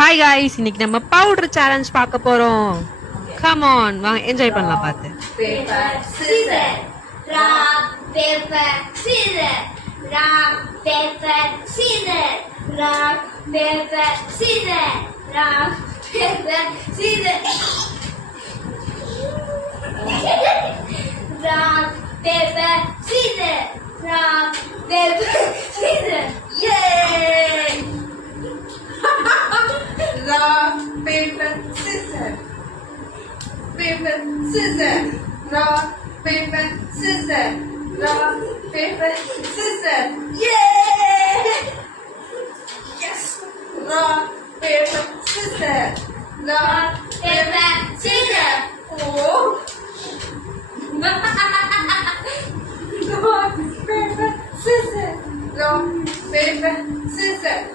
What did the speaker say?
Hi guys, இன்னைக்கு நம்ம powder challenge பார்க்க போறோம். கம் ஆன், வாங்க என்ஜாய் பண்ணலாம் பார்த்து. Paper, scissors, rock, paper, scissors, rock, paper, scissors, rock, paper, scissors, rock, paper, scissors, rock, paper, scissors, rock, paper, scissors. Yay! Rock, paper, scissors. Paper, scissors. Rock, paper, scissors. Rock, paper, scissors. Yay! Yes. Rock, paper, scissors. Rock, Paper, scissors. oh. Rock, paper, scissors. Rock, paper, scissors.